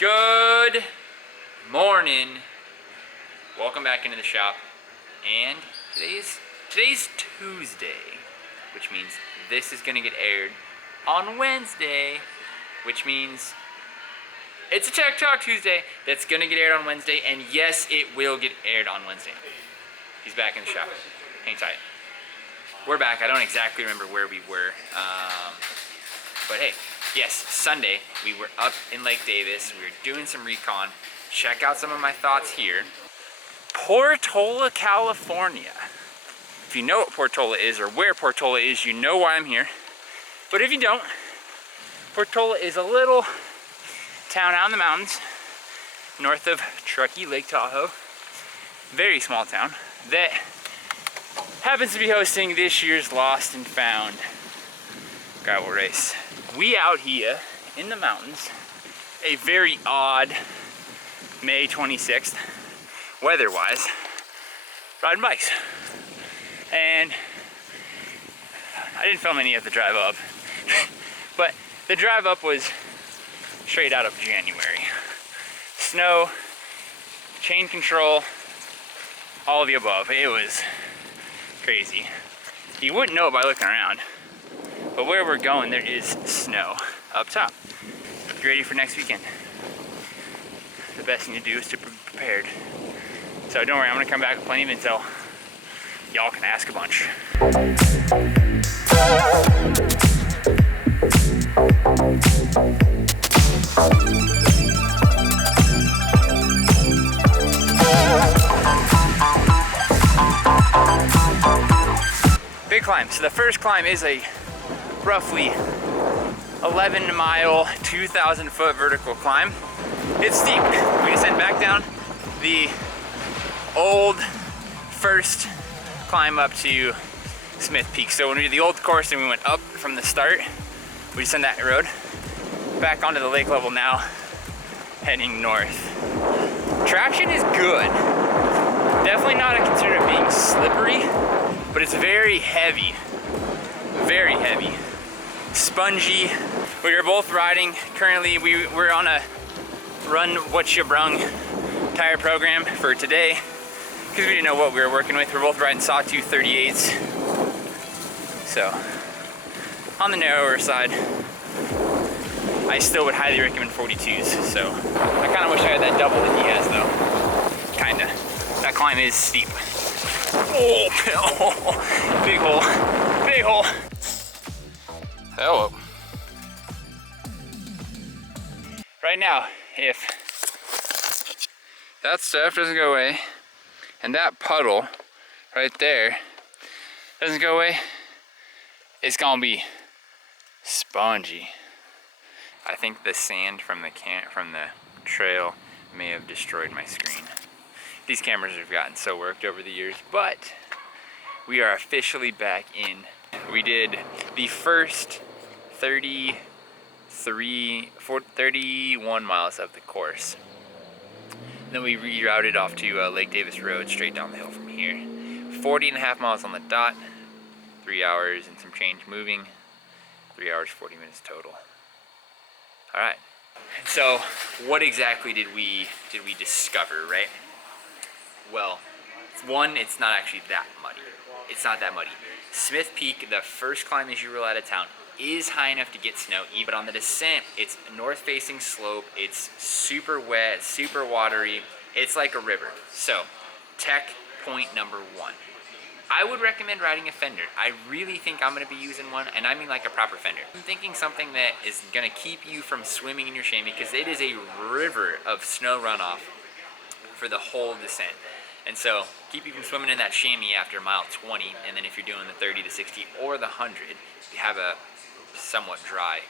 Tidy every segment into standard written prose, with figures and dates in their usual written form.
Good morning. Welcome back into the shop. And today's Tuesday, which means this is gonna get aired on Wednesday, which means it's a Tech Talk Tuesday that's gonna get aired on Wednesday, and yes, it will get aired on Wednesday. He's back in the shop. Hang tight. We're back. I don't exactly remember where we were, but hey, yes, Sunday we were up in Lake Davis. We were doing some recon. Check out some of my thoughts here. Portola, California. If you know what Portola is or where Portola is, you know why I'm here. But if you don't, Portola is a little town out in the mountains north of Truckee, Lake Tahoe. Very small town that happens to be hosting this year's Lost and Found gravel race. We out here in the mountains, a very odd May 26th, weather-wise, riding bikes. And I didn't film any of the drive up, but the drive up was straight out of January. Snow, chain control, all of the above. It was crazy. You wouldn't know it by looking around, but where we're going, there is snow up top. Get ready for next weekend. The best thing to do is to be prepared. So don't worry, I'm gonna come back with plenty of intel. Y'all can ask a bunch. Big climb. So the first climb is a roughly 11-mile, 2,000-foot vertical climb. It's steep. We descend back down the old first climb up to Smith Peak. So when we did the old course and we went up from the start, we descend that road back onto the lake level now, heading north. Traction is good. Definitely not considered it being slippery, but it's very heavy. Very heavy. Spongy. We are both riding. Currently, we're on a run what you brung tire program for today because we didn't know what we were working with. We're both riding Sawtooth 38s. So, on the narrower side, I still would highly recommend 42s. So, I kind of wish I had that double that he has though. Kinda. That climb is steep. Oh, big hole, big hole. Hello. Right now, if that stuff doesn't go away, and that puddle right there doesn't go away, it's gonna be spongy. I think the sand from the trail may have destroyed my screen. These cameras have gotten so worked over the years, but we are officially back in. We did the first 31 miles of the course. Then we rerouted off to Lake Davis Road, straight down the hill from here. 40.5 miles on the dot, 3 hours and some change moving, 3 hours, 40 minutes total. All right. So what exactly did we discover, right? Well, one, it's not actually that muddy. It's not that muddy. Smith Peak, the first climb as you roll out of town, is high enough to get snow, but on the descent, it's a north-facing slope. It's super wet, super watery. It's like a river. So, tech point number one. I would recommend riding a fender. I really think I'm gonna be using one, and I mean like a proper fender. I'm thinking something that is gonna keep you from swimming in your chamois because it is a river of snow runoff for the whole descent. And so, keep you from swimming in that chamois after mile 20, and then if you're doing the 30 to 60 or the 100, you have a somewhat dry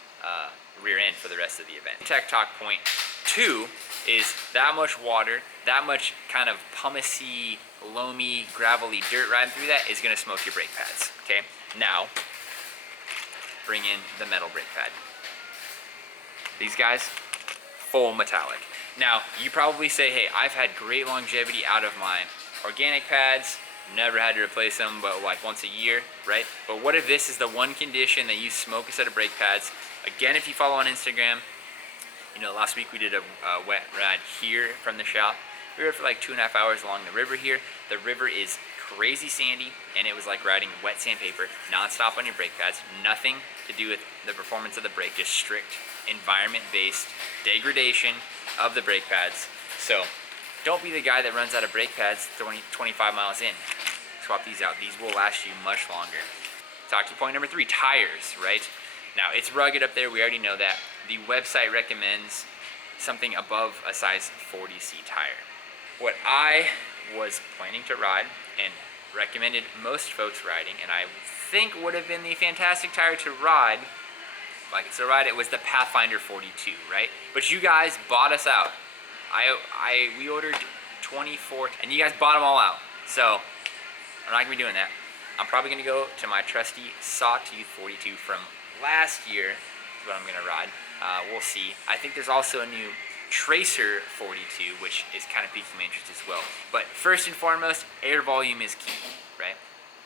rear end for the rest of the event. Tech Talk point 2 is that much water, that much kind of pumicey, loamy, gravelly dirt riding through that is gonna smoke your brake pads, okay? Now, bring in the metal brake pad. These guys, full metallic. Now, you probably say, hey, I've had great longevity out of my organic pads, never had to replace them but like once a year, right? But what if this is the one condition that you smoke a set of brake pads? Again, if you follow on Instagram, You know, last week we did a wet ride here from the shop. We rode for like 2.5 hours along the river here. The river is crazy sandy, and it was like riding wet sandpaper, non-stop on your brake pads. Nothing to do with the performance of the brake, just strict environment-based degradation of the brake pads. So don't be the guy that runs out of brake pads 25 miles in. Swap these out. These will last you much longer. Talking point number 3, tires, right? Now, it's rugged up there. We already know that. The website recommends something above a size 40C tire. What I was planning to ride and recommended most folks riding, and I think would have been the fantastic tire to ride, it was the Pathfinder 42, right? But you guys bought us out. We ordered 24, and you guys bought them all out. So I'm not gonna be doing that. I'm probably gonna go to my trusty Sawtooth 42 from last year. Is what I'm gonna ride. We'll see. I think there's also a new Tracer 42, which is kind of piquing my interest as well. But first and foremost, air volume is key, right?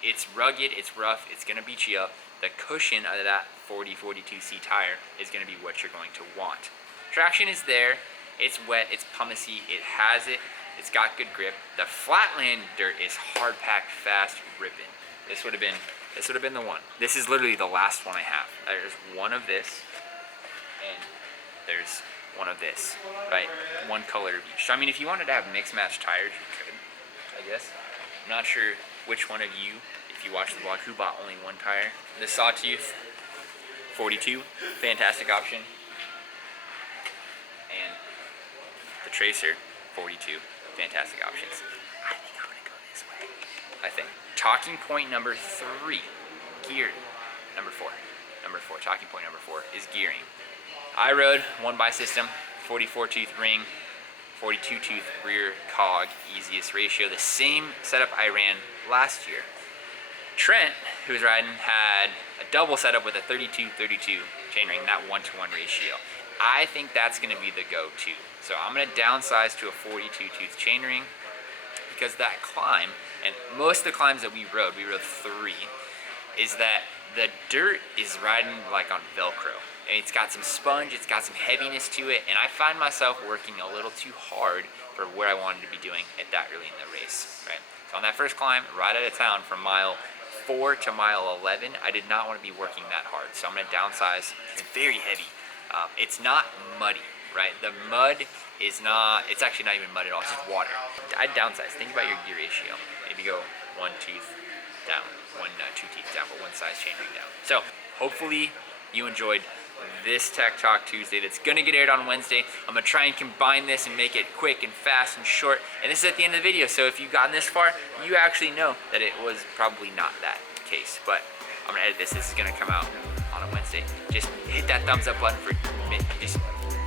It's rugged, it's rough, it's gonna beat you up. The cushion of that 42C tire is gonna be what you're going to want. Traction is there, it's wet, it's pumicy, it has it, it's got good grip. The flatland dirt is hard packed, fast, ripping. This would have been the one. This is literally the last one I have. There's one of this, and there's one of this, right? One color of each. So I mean, if you wanted to have mixed match tires, you could, I guess. I'm not sure which one of you, if you watch the vlog, who bought only one tire. The Sawtooth 42, fantastic option. And the Tracer 42, fantastic options. I think I'm gonna go this way. I think. Talking point number 3, gear. Number 4, talking point number 4 is gearing. I rode 1x system, 44 tooth ring, 42 tooth rear cog, easiest ratio, the same setup I ran last year. Trent, who was riding, had a double setup with a 32-32 chainring, that 1-to-1 ratio. I think that's gonna be the go-to. So I'm gonna downsize to a 42 tooth chainring, because that climb, and most of the climbs that we rode 3, is that the dirt is riding like on Velcro. And it's got some sponge, it's got some heaviness to it, and I find myself working a little too hard for what I wanted to be doing at that early in the race, right? So on that first climb, right out of town from mile 4 to mile 11, I did not want to be working that hard. So I'm gonna downsize. It's very heavy. It's not muddy, right? The mud is not, it's actually not even mud at all, it's just water. I'd downsize. Think about your gear ratio. Maybe go 1 tooth down, 2 teeth down, but 1 size chainring down. So hopefully you enjoyed this Tech Talk Tuesday that's gonna get aired on Wednesday. I'm gonna try and combine this and make it quick and fast and short. And this is at the end of the video, so if you've gotten this far, you actually know that it was probably not that case. But I'm gonna edit this. This is gonna come out on a Wednesday. Just hit that thumbs up button for just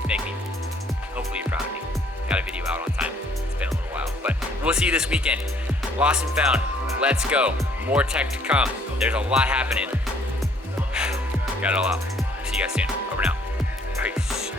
make me, hopefully you're proud of me. Got a video out on time. It's been a little while, but we'll see you this weekend. Lost and found. Let's go. More tech to come. There's a lot happening. Got it all out. See you guys soon. Over now. Peace.